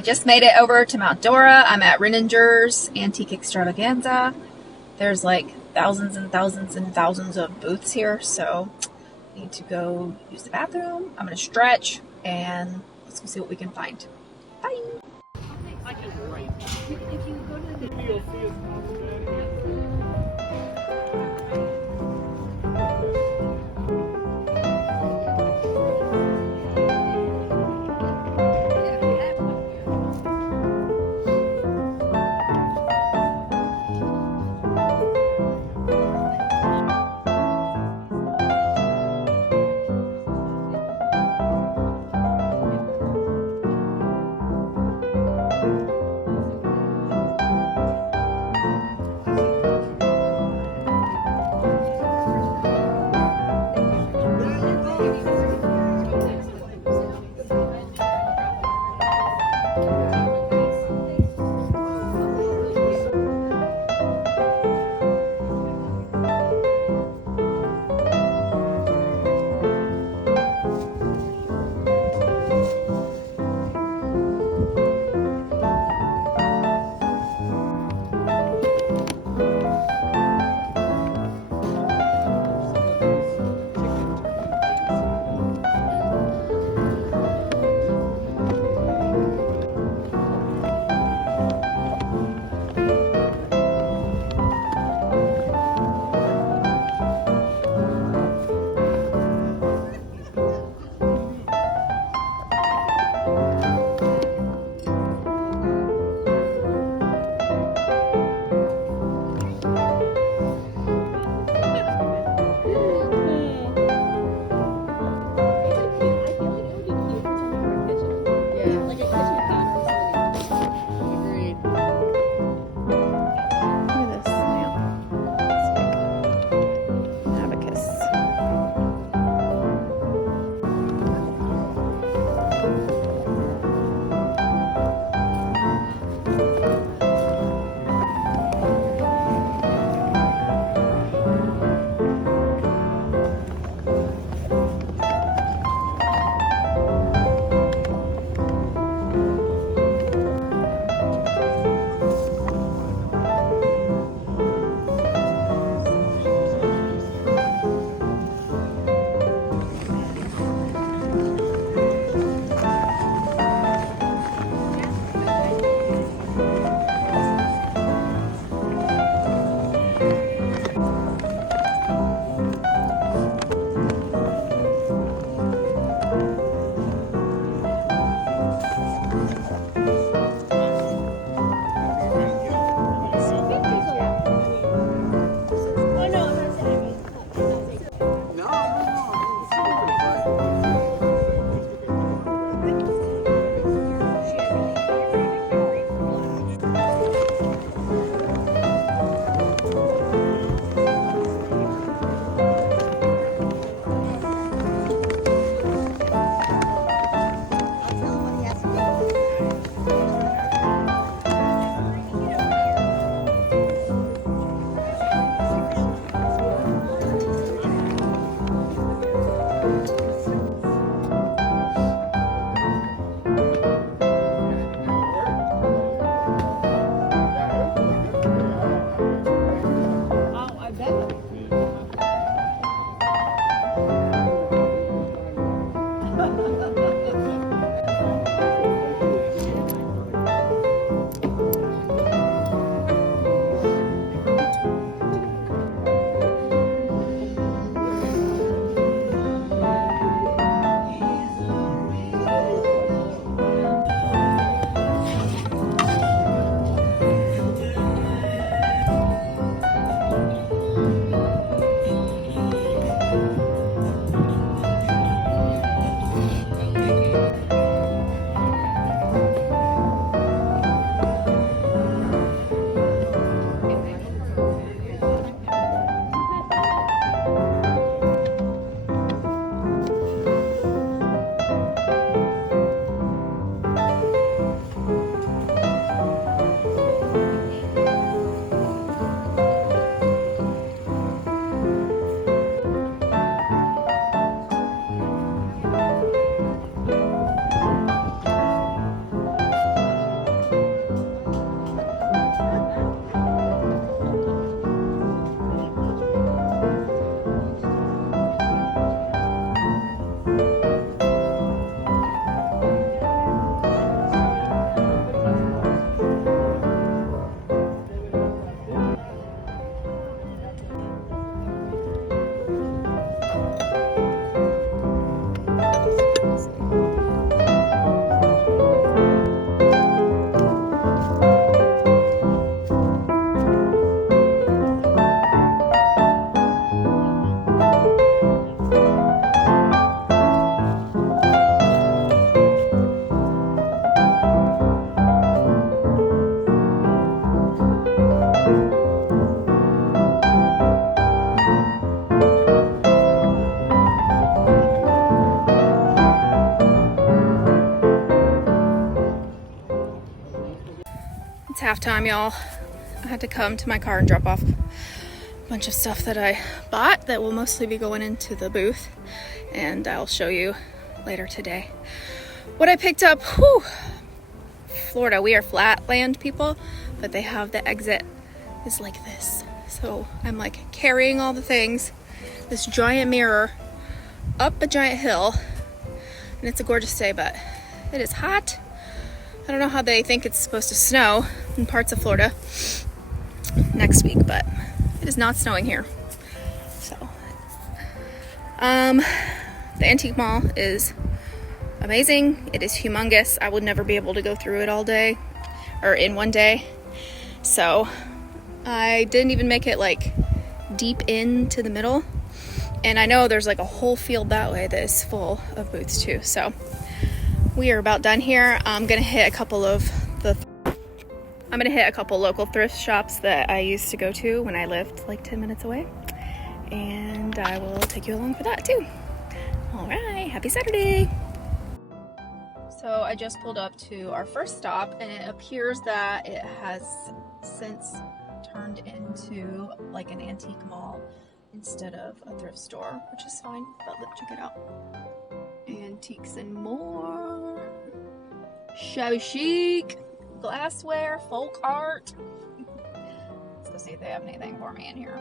I just made it over to Mount Dora. I'm at Renningers Antique Extravaganza. There's like thousands and thousands and thousands of booths here, so I need to go use the bathroom. I'm gonna stretch and let's go see what we can find. Bye. halftime, y'all. I had to come to my car and drop off a bunch of stuff that I bought that will mostly be going into the booth, and I'll show you later today what I picked up. Whew. Florida, we are flatland people, but they have the exit is like this. So I'm like carrying all the things, this giant mirror up a giant hill, and it's a gorgeous day, but it is hot. I don't know how they think it's supposed to snow in parts of Florida next week, but it is not snowing here. So, the antique mall is amazing. It is humongous. I would never be able to go through it all day or in one day. So I didn't even make it like deep into the middle. And I know there's like a whole field that way that is full of booths too. So we are about done here. I'm gonna hit a couple local thrift shops that I used to go to when I lived like 10 minutes away. And I will take you along for that too. All right, happy Saturday. So I just pulled up to our first stop, and it appears that it has since turned into like an antique mall instead of a thrift store, which is fine, but let's check it out. Antiques and more. Shabby chic, glassware, folk art. Let's go see if they have anything for me in here.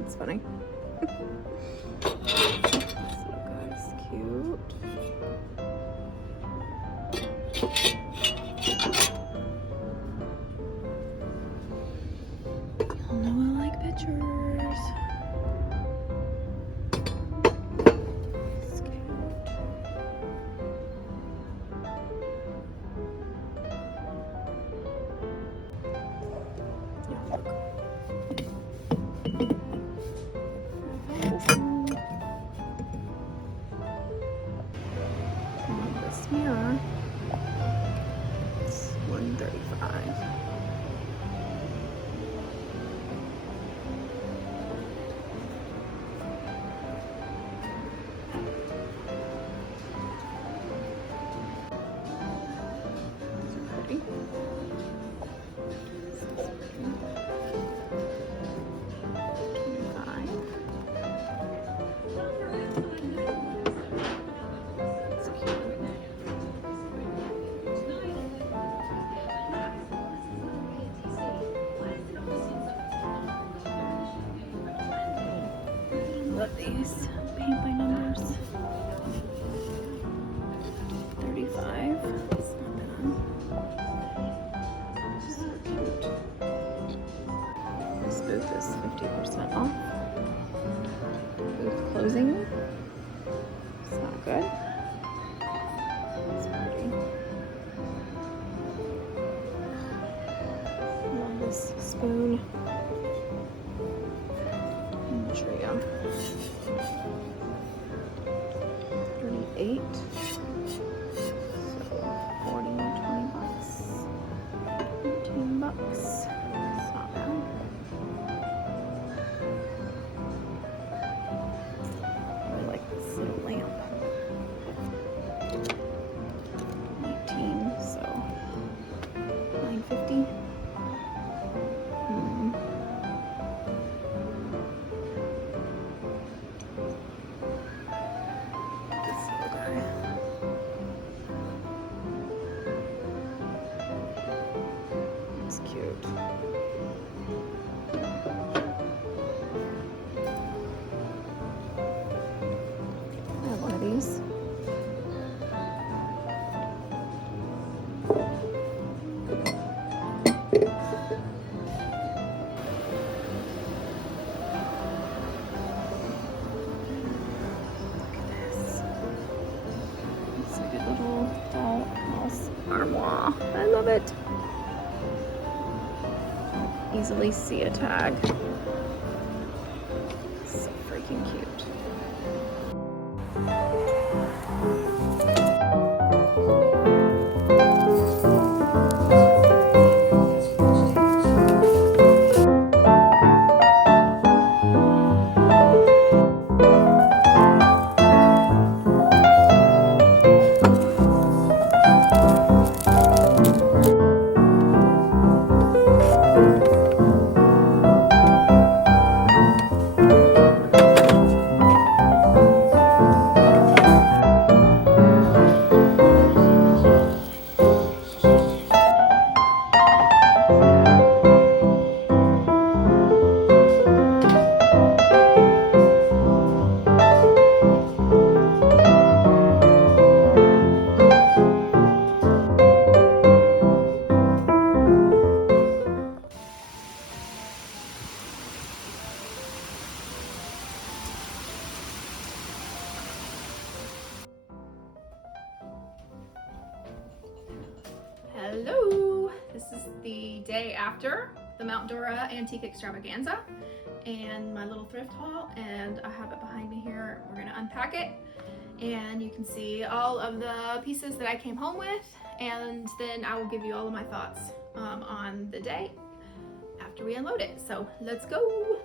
It's funny. So guys, cute. Y'all know I like pictures. It's cute. Yeah, look. This mirror, it's $135. Pretty. Love these. Paint by numbers. 35. It's not bad. So cute. This booth is 50% off. Booth closing. It's not good. It's pretty. Love this spoon. I'll show you. 38. So 40, 20 bucks. 15 bucks. It's not bad. I like this little lamp. 18, so $9.50. It's cute. I have one of these. Armoire. I love it. Easily see a tag. So freaking cute. Hello! This is the day after the Mount Dora Antique Extravaganza and my little thrift haul, and I have it behind me here. We're gonna unpack it and you can see all of the pieces that I came home with, and then I will give you all of my thoughts on the day after we unload it. So let's go!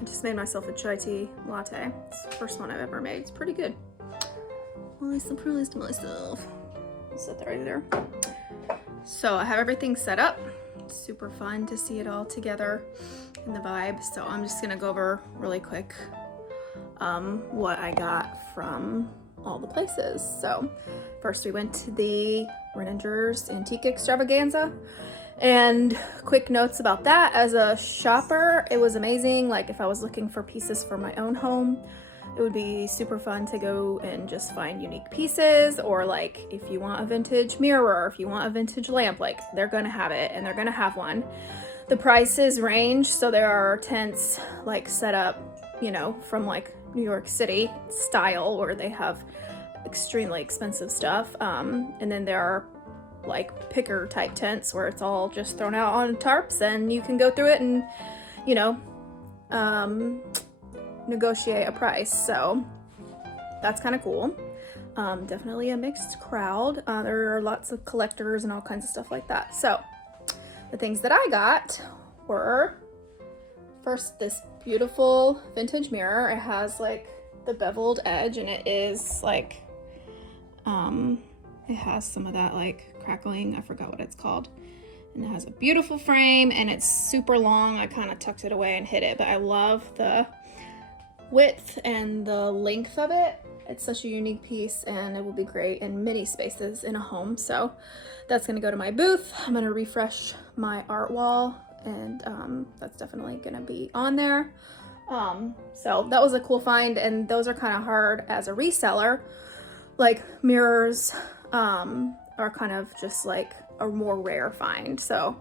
I just made myself a chai tea latte. It's the first one I've ever made. It's pretty good. Really surprised myself. I'll set that right there. So I have everything set up. It's super fun to see it all together in the vibe. So I'm just gonna go over really quick what I got from all the places. So first we went to the Renningers Antique Extravaganza. And quick notes about that, as a shopper, it was amazing. Like if I was looking for pieces for my own home, it would be super fun to go and just find unique pieces, or like if you want a vintage mirror, if you want a vintage lamp, like they're gonna have it and they're gonna have one. The prices range, so there are tents like set up, you know, from like New York City style where they have extremely expensive stuff. And then there are like picker type tents where it's all just thrown out on tarps and you can go through it and, you know, negotiate a price. So that's kind of cool. Definitely a mixed crowd. There are lots of collectors and all kinds of stuff like that. So the things that I got were, first, this beautiful vintage mirror. It has like the beveled edge and it is like, it has some of that like crackling, I forgot what it's called. And it has a beautiful frame and it's super long. I kind of tucked it away and hid it, but I love the width and the length of it. It's such a unique piece and it will be great in many spaces in a home. So that's gonna go to my booth. I'm gonna refresh my art wall and that's definitely gonna be on there. So that was a cool find, and those are kind of hard as a reseller. Like mirrors are kind of just like a more rare find. So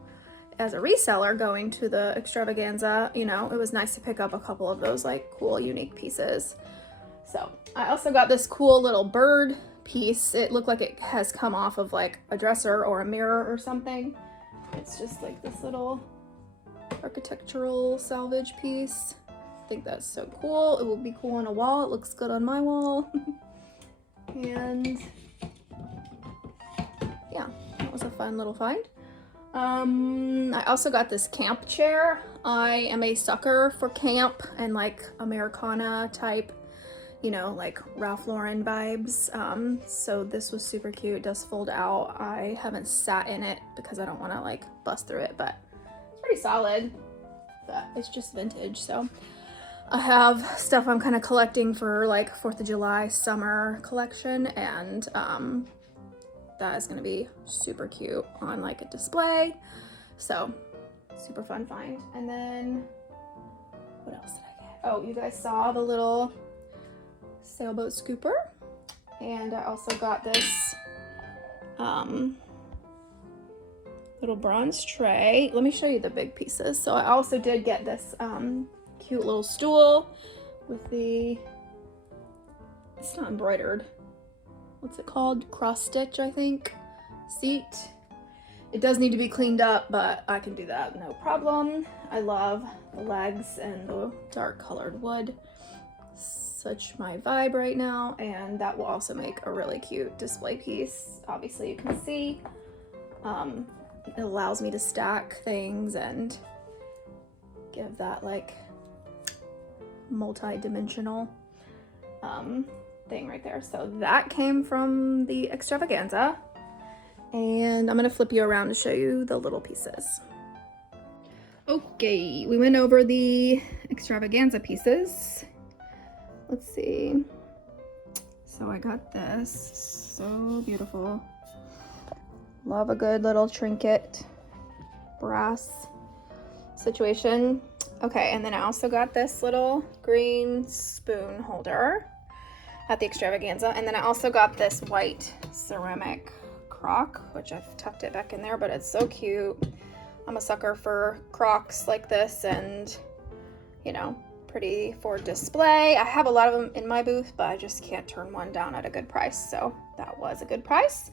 as a reseller going to the Extravaganza, you know, it was nice to pick up a couple of those like cool, unique pieces. So I also got this cool little bird piece. It looked like it has come off of like a dresser or a mirror or something. It's just like this little architectural salvage piece. I think that's so cool. It will be cool on a wall. It looks good on my wall. And yeah, that was a fun little find. I also got this camp chair. I am a sucker for camp and like Americana type, you know, like Ralph Lauren vibes. So this was super cute. It does fold out. I haven't sat in it because I don't want to like bust through it, but it's pretty solid. But it's just vintage. So I have stuff I'm kind of collecting for like 4th of July summer collection, and that is going to be super cute on like a display. So super fun find. And then what else did I get? Oh, you guys saw the little sailboat scooper, and I also got this little bronze tray. Let me show you the big pieces. So I also did get this cute little stool with the, it's not embroidered, what's it called, cross stitch, I think, seat. It does need to be cleaned up, but I can do that, no problem. I love the legs and the dark colored wood. Such my vibe right now, and that will also make a really cute display piece. Obviously you can see it allows me to stack things and give that like multi-dimensional thing right there. So that came from the Extravaganza, and I'm gonna flip you around to show you the little pieces. Okay, we went over the Extravaganza pieces. Let's see. So I got this, so beautiful. Love a good little trinket brass situation. Okay, and then I also got this little green spoon holder at the Extravaganza, and then I also got this white ceramic crock, which I've tucked it back in there, but it's so cute. I'm a sucker for crocks like this, and you know, pretty for display. I have a lot of them in my booth, but I just can't turn one down at a good price, so that was a good price.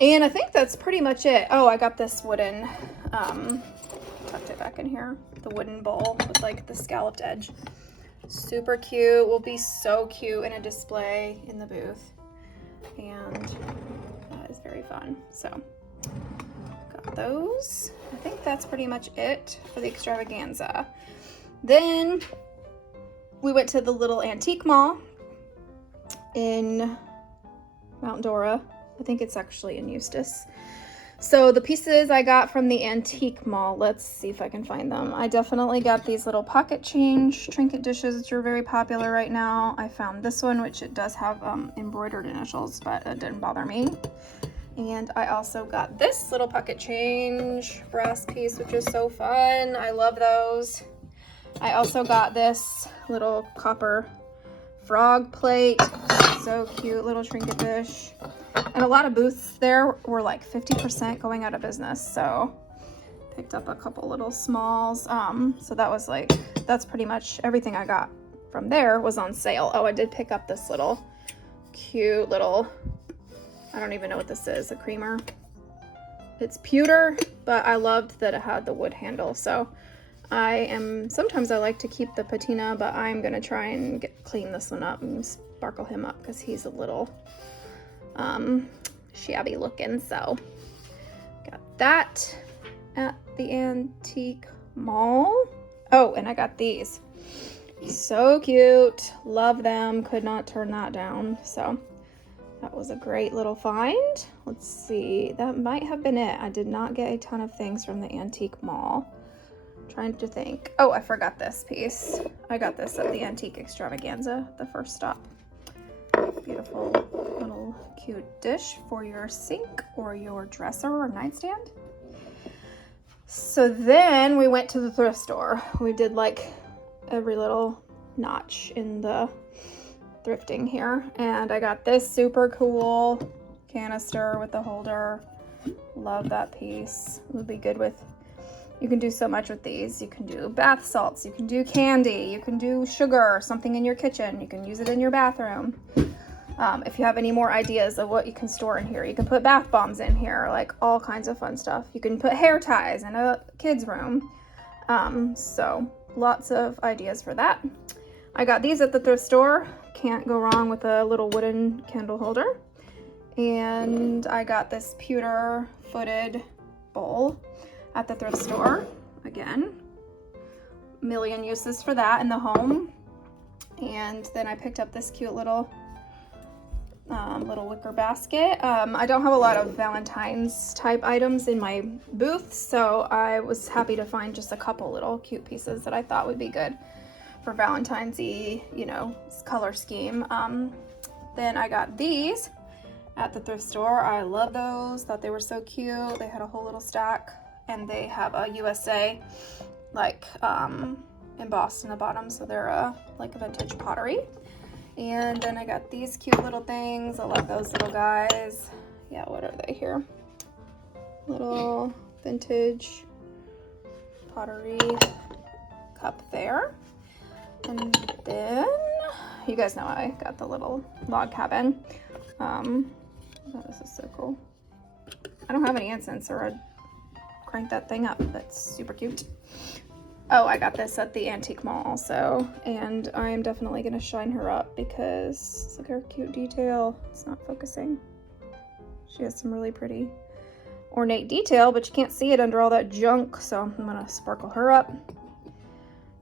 And I think that's pretty much it. Oh, I got this wooden, tucked it back in here, the wooden bowl with like the scalloped edge. Super cute, will be so cute in a display in the booth, and that is very fun. So got those. I think that's pretty much it for the Extravaganza. Then we went to the little antique mall in Mount Dora. I think it's actually in Eustis. So the pieces I got from the antique mall, let's see if I can find them. I definitely got these little pocket change trinket dishes, which are very popular right now. I found this one, which it does have embroidered initials, but it didn't bother me. And I also got this little pocket change brass piece, which is so fun. I love those. I also got this little copper frog plate. So cute, little trinket dish. And a lot of booths there were like 50% going out of business. So picked up a couple little smalls. So that was like, that's pretty much everything I got from there was on sale. Oh, I did pick up this little cute little, I don't even know what this is, a creamer. It's pewter, but I loved that it had the wood handle. So sometimes I like to keep the patina, but I'm gonna try and clean this one up and sparkle him up because he's a little shabby looking. So got that at the antique mall. Oh, and I got these. So cute. Love them. Could not turn that down. So that was a great little find. Let's see. That might have been it. I did not get a ton of things from the antique mall. Trying to think. Oh, I forgot this piece. I got this at the Antique Extravaganza, the first stop. Beautiful little cute dish for your sink or your dresser or nightstand. So then we went to the thrift store. We did like every little notch in the thrifting here. And I got this super cool canister with the holder. Love that piece. It would be good with, you can do so much with these. You can do bath salts, you can do candy, you can do sugar, something in your kitchen. You can use it in your bathroom. If you have any more ideas of what you can store in here, you can put bath bombs in here, like all kinds of fun stuff. You can put hair ties in a kid's room. So lots of ideas for that. I got these at the thrift store. Can't go wrong with a little wooden candle holder. And I got this pewter footed bowl at the thrift store. Again, million uses for that in the home. And then I picked up this cute little wicker basket. I don't have a lot of Valentine's type items in my booth, so I was happy to find just a couple little cute pieces that I thought would be good for Valentine's-y, you know, color scheme. Then I got these at the thrift store. I love those, thought they were so cute. They had a whole little stack, and they have a USA like embossed in the bottom, so they're like a vintage pottery. And then I got these cute little things. I love those little guys. Yeah, what are they here? Little vintage pottery cup there. And then, you guys know I got the little log cabin. Oh, this is so cool. I don't have any incense or I'd crank that thing up. That's super cute. Oh, I got this at the antique mall also, and I am definitely going to shine her up because look at her cute detail. It's not focusing. She has some really pretty ornate detail, but you can't see it under all that junk, so I'm going to sparkle her up.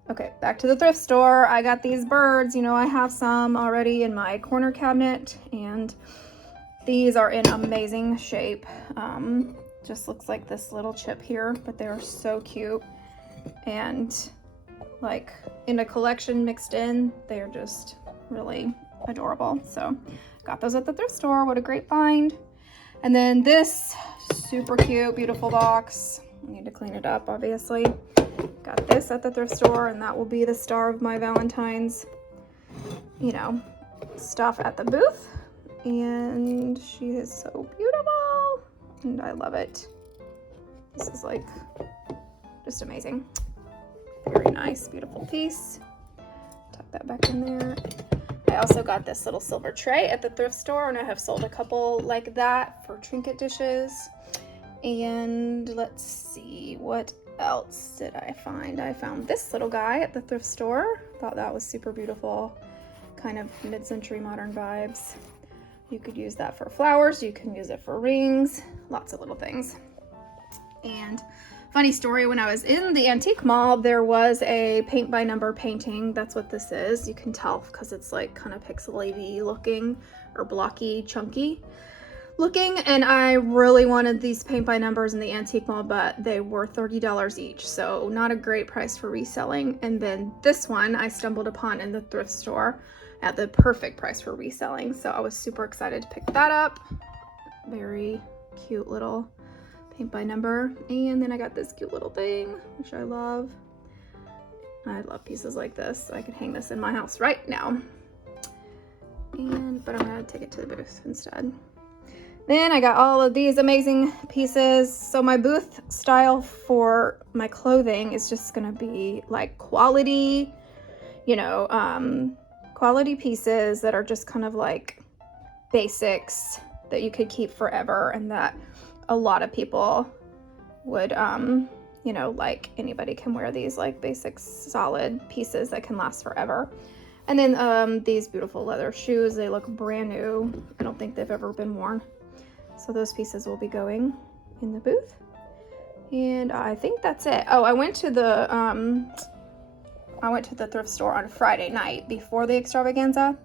Okay, back to the thrift store. I got these birds. You know, I have some already in my corner cabinet, and these are in amazing shape. Just looks like this little chip here, but they're so cute. And like in a collection mixed in, they're just really adorable. So got those at the thrift store. What a great find. And then this super cute, beautiful box. I need to clean it up, obviously. Got this at the thrift store, and that will be the star of my Valentine's, you know, stuff at the booth. And she is so beautiful, and I love it. This is like just amazing. Very nice, beautiful piece. Tuck that back in there. I also got this little silver tray at the thrift store, and I have sold a couple like that for trinket dishes. And let's see, what else did I find? I found this little guy at the thrift store. Thought that was super beautiful, kind of mid-century modern vibes. You could use that for flowers, you can use it for rings, lots of little things. And Funny story, when I was in the antique mall, there was a paint by number painting. That's what this is. You can tell because it's like kind of pixely looking, or blocky, chunky looking. And I really wanted these paint by numbers in the antique mall, but they were $30 each. So not a great price for reselling. And then this one I stumbled upon in the thrift store at the perfect price for reselling. So I was super excited to pick that up. Very cute little paint by number. And then I got this cute little thing, which I love. I love pieces like this. I could hang this in my house right now. But I'm gonna take it to the booth instead. Then I got all of these amazing pieces. So my booth style for my clothing is just gonna be like quality, you know, quality pieces that are just kind of like basics that you could keep forever, and that a lot of people would, you know, like anybody can wear these like basic solid pieces that can last forever. And then these beautiful leather shoes, they look brand new. I don't think they've ever been worn. So those pieces will be going in the booth. And I think that's it. Oh, I went to the thrift store on Friday night before the extravaganza,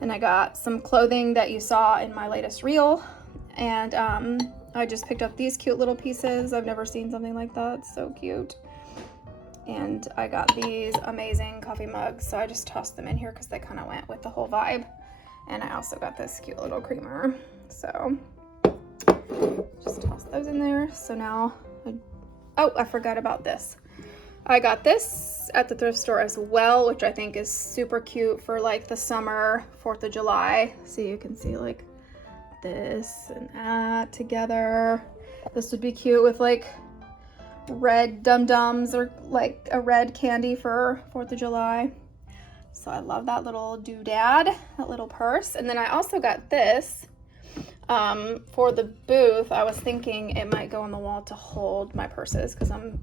and I got some clothing that you saw in my latest reel. And I just picked up these cute little pieces. I've never seen something like that. It's so cute. And I got these amazing coffee mugs, so I just tossed them in here because they kind of went with the whole vibe. And I also got this cute little creamer, so just toss those in there. So now, oh, I forgot about this. I got this at the thrift store as well, which I think is super cute for like the summer, 4th of July. So you can see like this and that together. This would be cute with like red dum-dums or like a red candy for 4th of July. So I love that little doodad, that little purse. And then I also got this for the booth. I was thinking it might go on the wall to hold my purses because I'm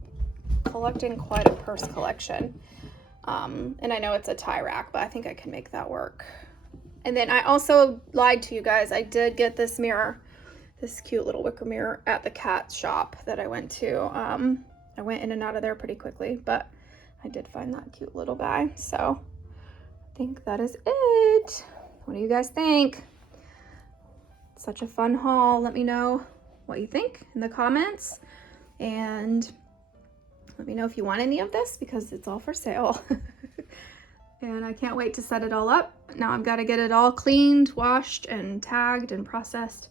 collecting quite a purse collection. And I know it's a tie rack, but I think I can make that work. And then I also lied to you guys. I did get this mirror, this cute little wicker mirror at the cat shop that I went to. I went in and out of there pretty quickly, but I did find that cute little guy. So I think that is it. What do you guys think? Such a fun haul. Let me know what you think in the comments. And let me know if you want any of this because it's all for sale. And I can't wait to set it all up. Now I've got to get it all cleaned, washed, and tagged and processed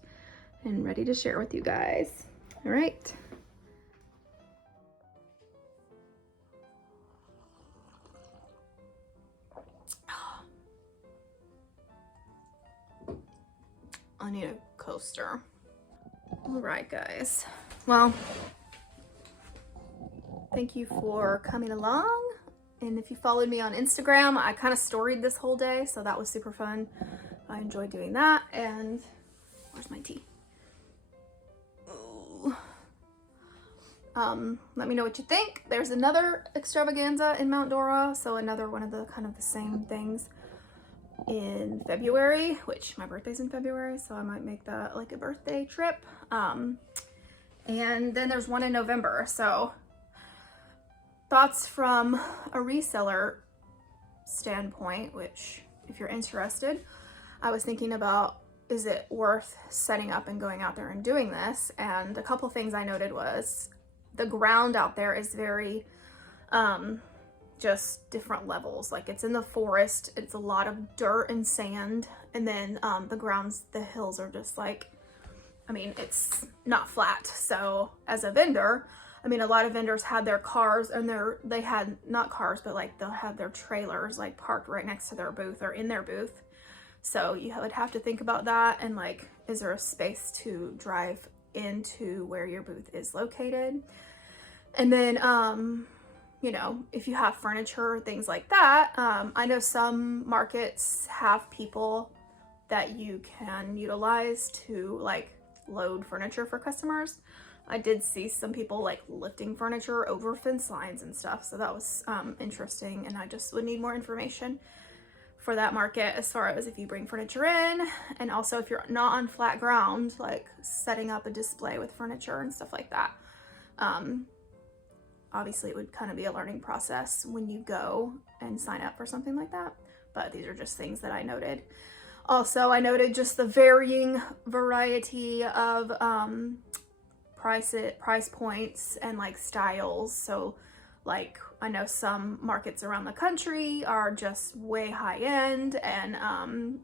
and ready to share with you guys. All right. I need a coaster. All right, guys. Well, thank you for coming along. And if you followed me on Instagram, I kind of storied this whole day, so that was super fun. I enjoyed doing that. And where's my tea? Ooh. Let me know what you think. There's another extravaganza in Mount Dora, so another one of the kind of the same things in February, which my birthday's in February, so I might make that like a birthday trip. And then there's one in November, so thoughts from a reseller standpoint, which if you're interested, I was thinking about, is it worth setting up and going out there and doing this? And a couple things I noted was the ground out there is very just different levels. Like it's in the forest, it's a lot of dirt and sand, and then the hills are just like, I mean, it's not flat. So as a vendor, I mean, a lot of vendors had their cars and they had not cars, but like they'll have their trailers like parked right next to their booth or in their booth. So you would have to think about that. And like, is there a space to drive into where your booth is located? And then, you know, if you have furniture, things like that. I know some markets have people that you can utilize to like load furniture for customers. I did see some people like lifting furniture over fence lines and stuff. So that was interesting. And I just would need more information for that market as far as if you bring furniture in. And also if you're not on flat ground, like setting up a display with furniture and stuff like that. obviously it would kind of be a learning process when you go and sign up for something like that. But these are just things that I noted. Also, I noted just the varying variety of price points and like styles. So like I know some markets around the country are just way high end, and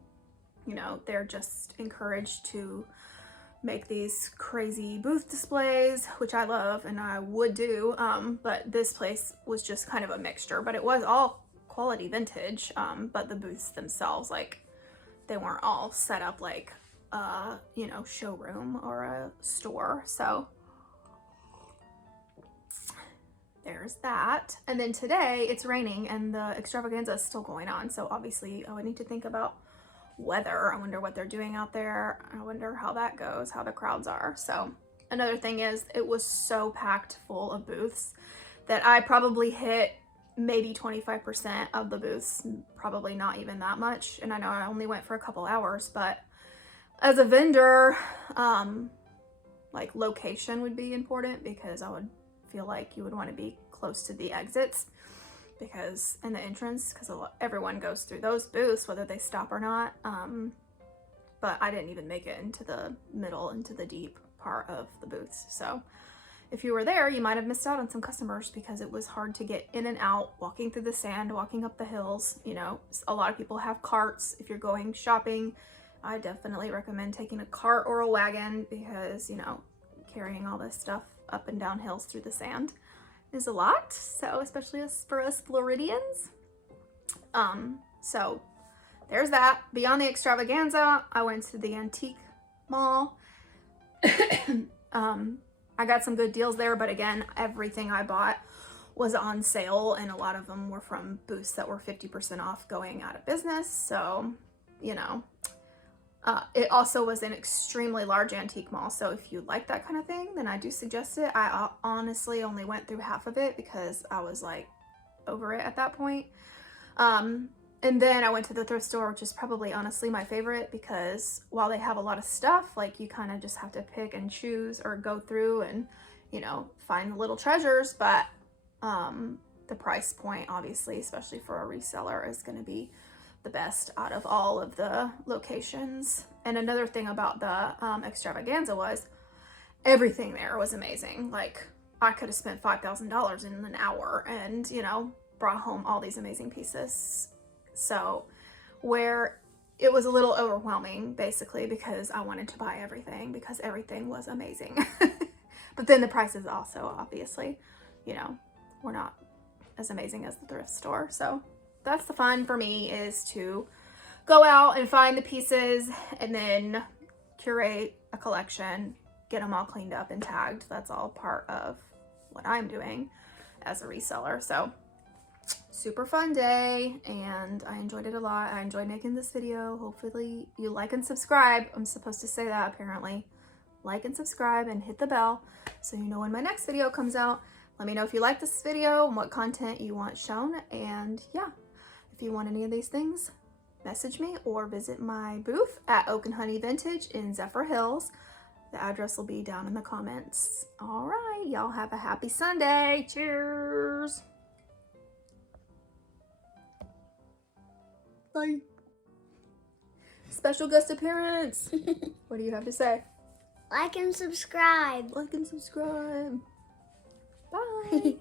you know, they're just encouraged to make these crazy booth displays, which I love and I would do, but this place was just kind of a mixture, but it was all quality vintage, but the booths themselves, like, they weren't all set up like a, you know, showroom or a store. So there's that. And then today it's raining and the extravaganza is still going on, so obviously I would need to think about weather. I wonder what they're doing out there. I wonder how that goes, how the crowds are. So another thing is, it was so packed full of booths that I probably hit maybe 25% of the booths, probably not even that much. And I know I only went for a couple hours, but as a vendor, like location would be important, because I would feel like you would want to be close to the exits because in the entrance, because everyone goes through those booths whether they stop or not. But I didn't even make it into the middle, into the deep part of the booths. So if you were there, you might have missed out on some customers because it was hard to get in and out, walking through the sand, walking up the hills. You know, a lot of people have carts. If you're going shopping, I definitely recommend taking a cart or a wagon, because, you know, carrying all this stuff up and down hills through the sand is a lot. So especially for us Floridians. So there's that. Beyond the extravaganza, I went to the antique mall. I got some good deals there, but again, everything I bought was on sale, and a lot of them were from booths that were 50% off going out of business. So, you know, it also was an extremely large antique mall. So if you like that kind of thing, then I do suggest it. I honestly only went through half of it because I was like over it at that point. And then I went to the thrift store, which is probably honestly my favorite, because while they have a lot of stuff, like, you kind of just have to pick and choose or go through and, you know, find the little treasures. But the price point, obviously, especially for a reseller, is going to be the best out of all of the locations. And another thing about the extravaganza was everything there was amazing. Like, I could have spent $5,000 in an hour and, you know, brought home all these amazing pieces. So where it was a little overwhelming, basically, because I wanted to buy everything because everything was amazing. But then the prices also, obviously, you know, were not as amazing as the thrift store. So that's the fun for me, is to go out and find the pieces and then curate a collection, get them all cleaned up and tagged. That's all part of what I'm doing as a reseller. So super fun day, and I enjoyed it a lot. I enjoyed making this video. Hopefully you like and subscribe. I'm supposed to say that, apparently. Like and subscribe and hit the bell so you know when my next video comes out. Let me know if you like this video and what content you want shown. And yeah, if you want any of these things, message me or visit my booth at Oak and Honey Vintage in Zephyr Hills. The address will be down in the comments. All right, y'all have a happy Sunday. Cheers. Bye. Special guest appearance. What do you have to say? Like and subscribe. Like and subscribe. Bye.